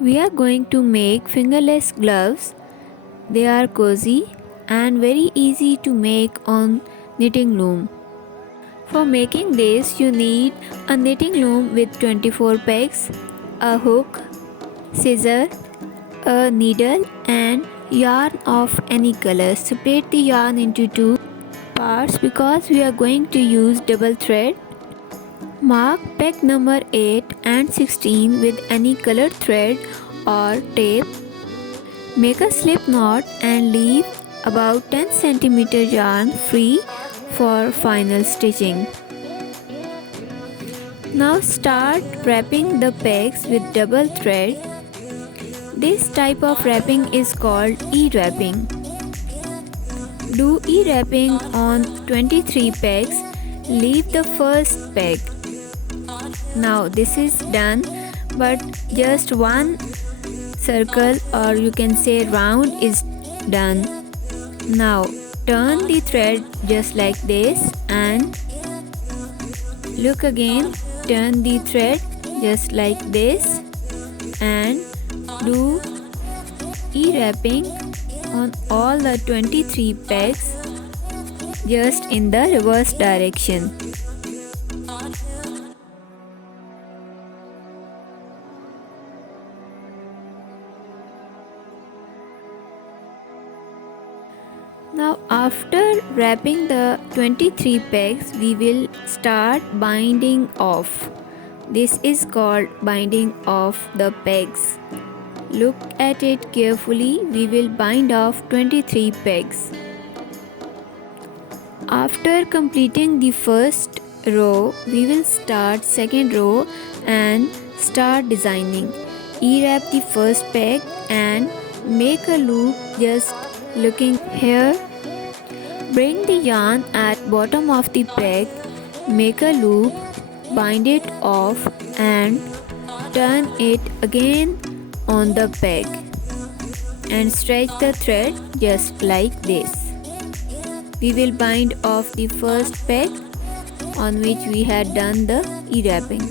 We are going to make fingerless gloves. They are cozy and very easy to make on knitting loom. For making this, you need a knitting loom with 24 pegs, a hook, scissor, a needle and yarn of any color. Separate the yarn into two parts because we are going to use double thread. Mark peg number 8 and 16 with any colored thread or tape. Make a slip knot and leave about 10 cm yarn free for final stitching. Now start wrapping the pegs with double thread. This type of wrapping is called E-wrapping. Do E-wrapping on 23 pegs. Leave the first peg. Now this is done, but just one circle or you can say round is done. Now turn the thread just like this and look again. Turn the thread just like this and do E-wrapping on all the 23 pegs just in the reverse direction. Now after wrapping the 23 pegs, we will start binding off. This is called binding off the pegs. Look at it carefully. We will bind off 23 pegs. After completing the first row, we will start second row and start designing. E-wrap the first peg and make a loop just looking here. Bring the yarn at bottom of the peg, make a loop, bind it off and turn it again on the peg and stretch the thread just like this. We will bind off the first peg on which we had done the E-wrapping.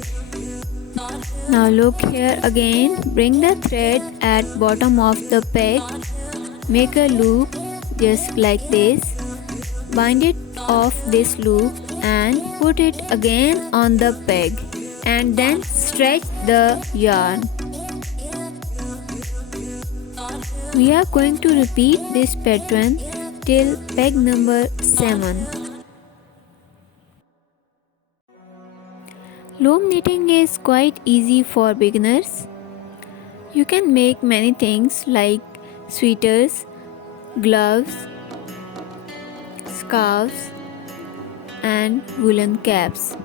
Now look here again, bring the thread at bottom of the peg, make a loop just like this, bind it off this loop and put it again on the peg and then stretch the yarn. We are going to repeat this pattern till peg number 7. Loom knitting is quite easy for beginners. You can make many things like sweaters, gloves, scarves and woolen caps.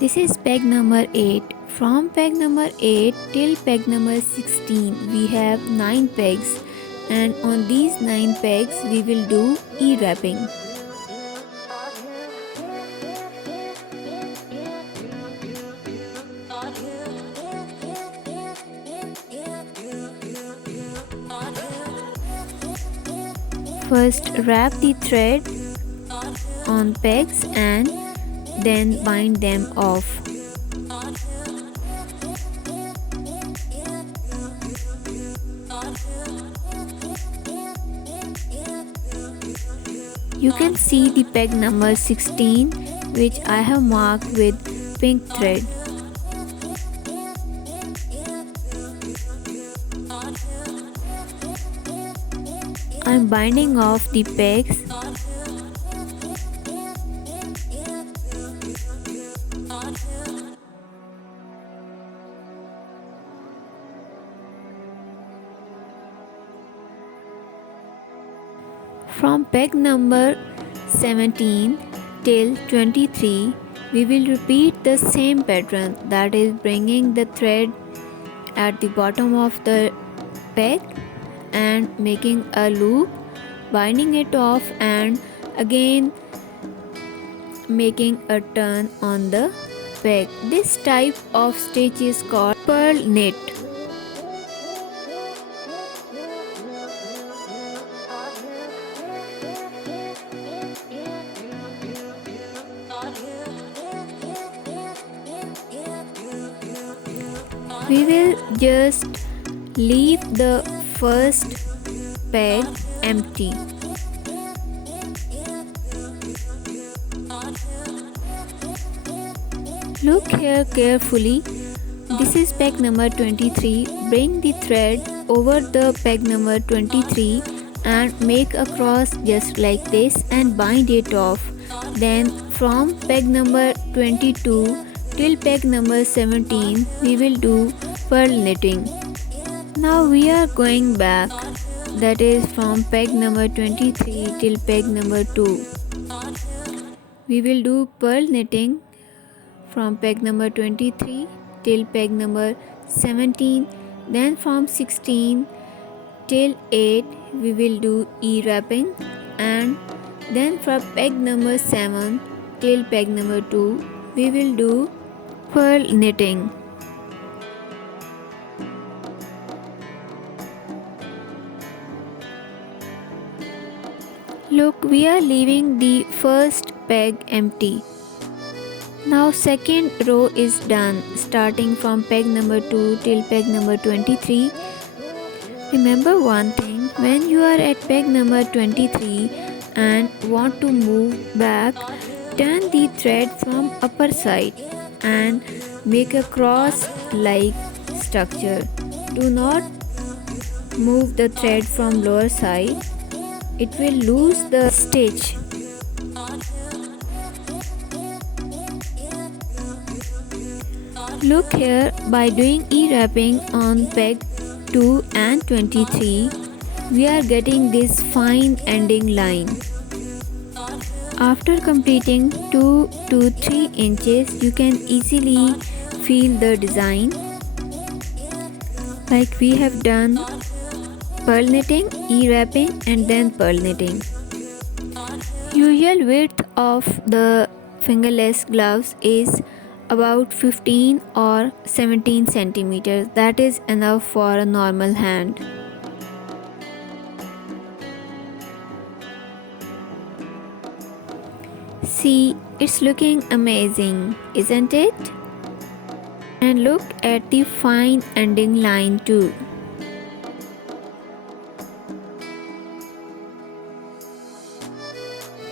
This is peg number 8. From peg number 8 till peg number 16 we have 9 pegs and on these 9 pegs we will do E-wrapping. First wrap the thread on pegs and then bind them off. You can see the peg number 16 which I have marked with pink thread. I am binding off the pegs. From peg number 17 till 23 we will repeat the same pattern, that is bringing the thread at the bottom of the peg and making a loop, binding it off and again making a turn on the peg. This type of stitch is called pearl knit. We will just leave the first peg empty. Look here carefully. This is peg number 23. Bring the thread over the peg number 23 and make a cross just like this and bind it off. Then from peg number 22 till peg number 17 we will do pearl knitting. Now we are going back, that is from peg number 23 till peg number 2. We will do pearl knitting from peg number 23 till peg number 17. Then from 16 till 8 we will do E-wrapping, and then from peg number 7 till peg number 2 we will do pearl knitting. Look, we are leaving the first peg empty. Now second row is done, starting from peg number 2 till peg number 23. Remember one thing, when you are at peg number 23 and want to move back, turn the thread from upper side and make a cross like structure. Do not move the thread from lower side, it will lose the stitch. Look here, by doing E-wrapping on peg 2 and 23, we are getting this fine ending line. After completing 2 to 3 inches, you can easily feel the design. Like we have done pearl knitting, E-wrapping and then pearl knitting. Usual width of the fingerless gloves is about 15 or 17 centimeters. That is enough for a normal hand. See, it's looking amazing, isn't it? And look at the fine ending line too.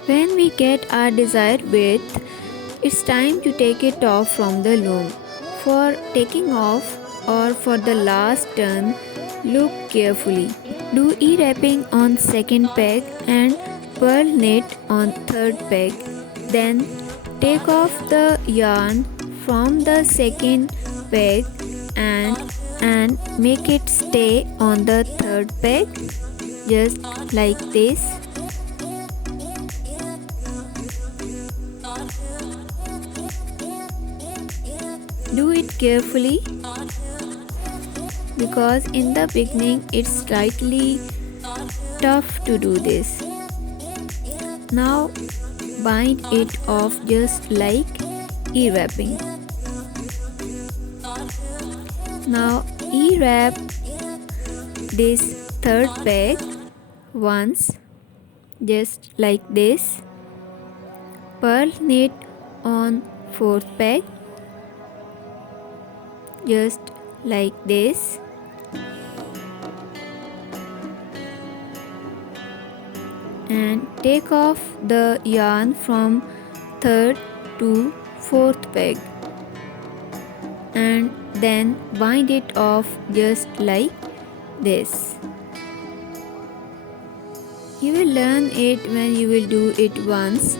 When we get our desired width, it's time to take it off from the loom. For taking off or for the last turn, look carefully. Do E-wrapping on second peg and pearl knit on third peg. Then take off the yarn from the second peg and make it stay on the third peg, just like this. Do it carefully because in the beginning it's slightly tough to do this. Now bind it off just like E-wrapping. Now E-wrap this third peg once, just like this. Pearl knit on fourth peg, just like this. And take off the yarn from third to fourth peg and then bind it off just like this. You will learn it when you will do it once.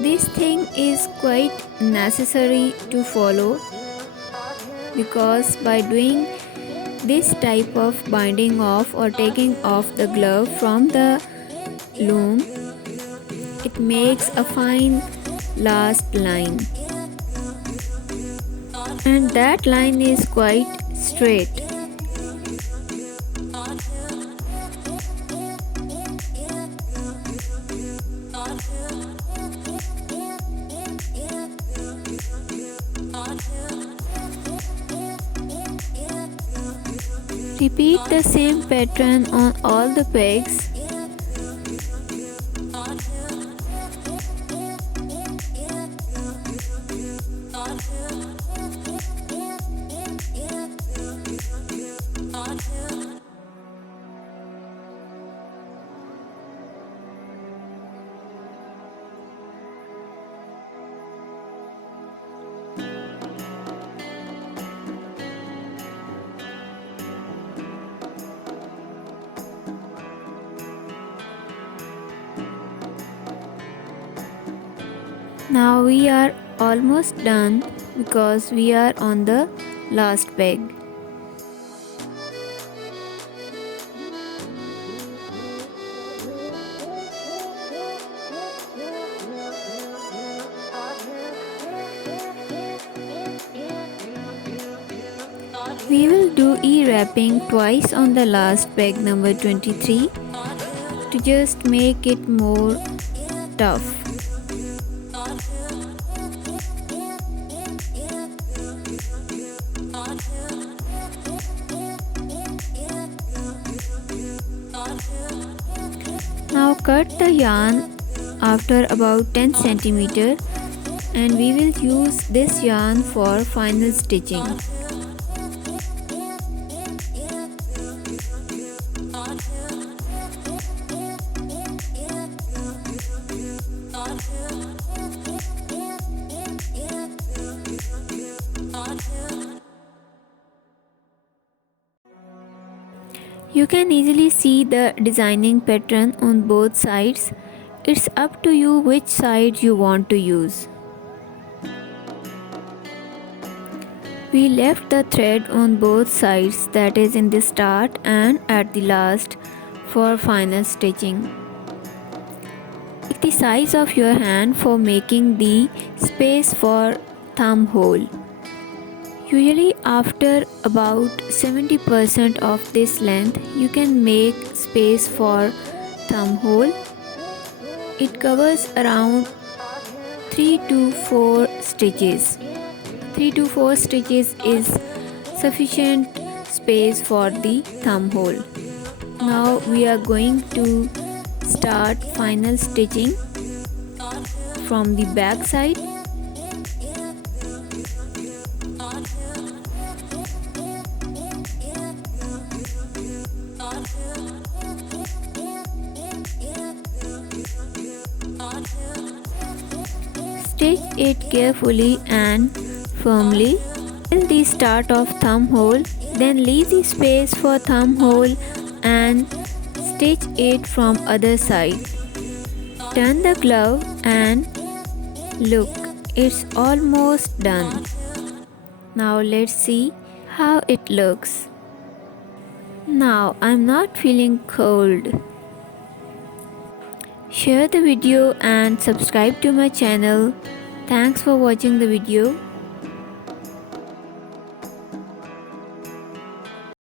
This thing is quite necessary to follow because by doing this type of binding off or taking off the glove from the loom, it makes a fine last line, and that line is quite straight. Repeat the same pattern on all the pegs. Now we are almost done because we are on the last peg. We will do E-wrapping twice on the last peg number 23 to just make it more tough. Now cut the yarn after about 10 cm and we will use this yarn for final stitching. You can easily see the designing pattern on both sides. It's up to you which side you want to use. We left the thread on both sides, that is in the start and at the last, for final stitching. Take the size of your hand for making the space for thumb hole. Usually after about 70% of this length, you can make space for thumb hole. It covers around 3 to 4 stitches. 3 to 4 stitches is sufficient space for the thumb hole. Now we are going to start final stitching from the back side. Stitch it carefully and firmly till the start of thumb hole, then leave the space for thumb hole and stitch it from other side. Turn the glove and look, it's almost done. Now let's see how it looks. Now I'm not feeling cold. Share the video and subscribe to my channel. Thanks for watching the video.